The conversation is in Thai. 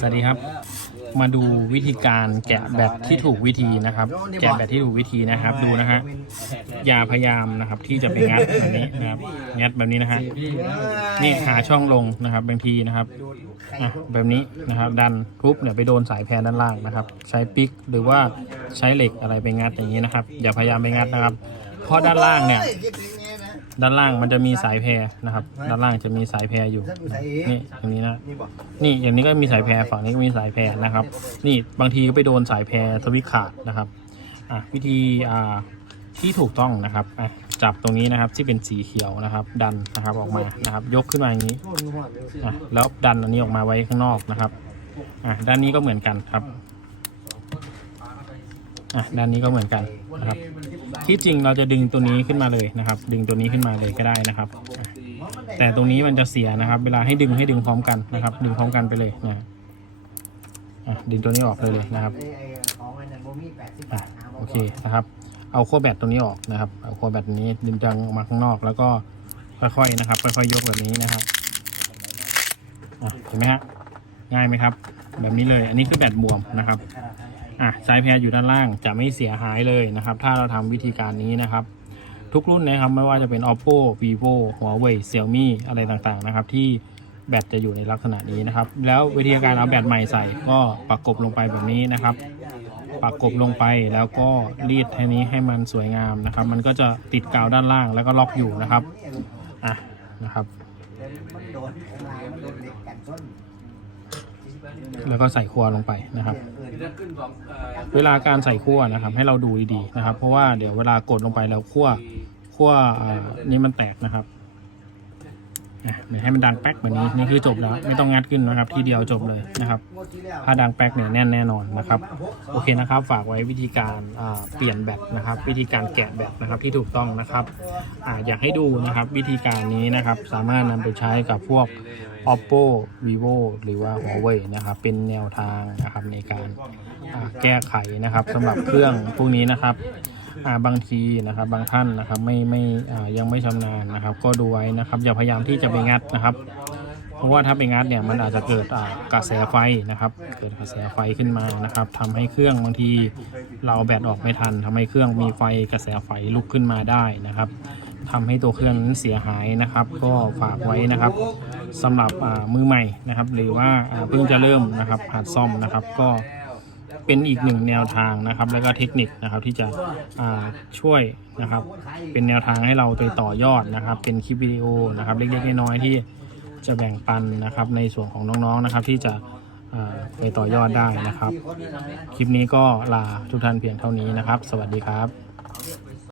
สวัสดีครับ มาดูวิธีการแกะแบตที่ถูกวิธีนะครับ แกะแบตที่ถูกวิธีนะครับ ดูนะฮะอย่าพยายามนะครับ ที่จะไปงัดแบบนี้นะครับ งัดแบบนี้นะฮะนี่หาช่องลงนะครับบางทีนะครับอะแบบนี้นะครับ ดันทุบเนี่ยไปโดนสายแพรด้านล่างนะครับ ใช้ปิกหรือว่าใช้เหล็กอะไรไปงัดอย่างนี้นะครับ อย่าพยายามไปงัดนะครับ เพราะด้านล่างเนี่ย ด้านล่างมันจะมีสายแพรนะครับ ด้านล่างจะมีสายแพรอยู่นี่อย่างนี้นะนี่อย่างนี้ก็มีสายแพรฝั่งนี้ก็มีสายแพรนะครับ นี่บางทีก็ไปโดนสายแพรสวิตช์ขาดนะครับอะวิธีอ่าที่ถูกต้องนะครับอะจับตรงนี้นะครับที่เป็นสีเขียวนะครับ ดันนะครับออกมานะครับ ยกขึ้นมาอย่างนี้อะแล้วดันอันนี้ออกมาไว้ข้างนอกนะครับอะด้านนี้ก็เหมือนกันครับอะด้านนี้ก็เหมือนกันนะครับ ที่จริงเราจะดึงตัวนี้ขึ้นมาเลยนะครับ ดึงตัวนี้ขึ้นมาเลยก็ได้นะครับ แต่ตรงนี้มันจะเสียนะครับ เวลาให้ดึงให้ดึงพร้อมกันนะครับ ดึงพร้อมกันไปเลยนะดึงตัวนี้ออกเลยเลยนะครับโอเคนะครับ เอาขั้วแบตตรงนี้ออกนะครับ เอาขั้วแบตนี้ดึงดังออกมาข้างนอก แล้วก็ค่อยๆนะครับ ค่อยๆยกแบบนี้นะครับเห็นไหมฮะง่ายไหมครับ แบบนี้เลย อันนี้คือแบตบวมนะครับ อะสายแพรอยู่ด้านล่างจะไม่เสียหายเลยนะครับ ถ้าเราทำวิธีการนี้นะครับ ทุกรุ่นนะครับไม่ว่าจะเป็น oppo vivo huawei xiaomi อะไรต่างๆนะครับ ที่แบตจะอยู่ในลักษณะนี้นะครับ แล้ววิธีการเอาแบตใหม่ใส่ก็ประกบลงไปแบบนี้นะครับประกบลงไปแล้วก็รีดให้นี้ให้มันสวยงามนะครับ มันก็จะติดกาวด้านล่างแล้วก็ล็อกอยู่นะครับอะนะครับ แล้วก็ใส่ครัวลงไปนะครับ เวลาการใส่ขัวนะครับ ให้เราดูดีๆนะครับ เพราะว่าเดี๋ยวเวลากดลงไปแล้วขั้วขัวนี่มันแตกนะครับ อะให้มันดังแป๊กแบบนี้นี่คือจบแล้วไม่ต้องงัดขึ้นนะครับ ทีเดียวจบเลยนะครับ ถ้าดังแป๊กเนี่ยแน่นแน่นอนนะครับ โอเคนะครับ ฝากไว้วิธีการเปลี่ยนแบตนะครับ วิธีการแกะแบตนะครับที่ถูกต้องนะครับออยากให้ดูนะครับ วิธีการนี้นะครับ สามารถนำไปใช้กับพวก oppo vivo หรือว่า huawei นะครับ เป็นแนวทางนะครับในการแก้ไขนะครับสำหรับเครื่องพวกนี้นะครับ บางทีนะครับบางท่านนะครับไม่ไม่ยังไม่ชำนาญนะครับ ก็ดูไว้นะครับอย่าพยายามที่จะไปงัดนะครับ เพราะว่าถ้าไปงัดเนี่ยมันอาจจะเกิดกระแสไฟนะครับ เกิดกระแสไฟขึ้นมานะครับทำให้เครื่องบางทีเราแบตออกไม่ทันทำให้เครื่องมีไฟกระแสไฟลุกขึ้นมาได้นะครับทำให้ตัวเครื่องนั้นเสียหายนะครับ ก็ฝากไว้นะครับสำหรับมือใหม่นะครับ หรือว่าอ่าเพิ่งจะเริ่มนะครับหัดซ่อมนะครับก็ เป็นอีกหนึ่งแนวทางนะครับ แล้วก็เทคนิคนะครับที่จะช่วยนะครับ เป็นแนวทางให้เราไปต่อยอดนะครับ เป็นคลิปวิดีโอนะครับเล็กๆน้อยๆที่จะแบ่งปันนะครับ ในส่วนของน้องๆนะครับ ที่จะไปต่อยอดได้นะครับ คลิปนี้ก็ลาทุกท่านเพียงเท่านี้นะครับ สวัสดีครับ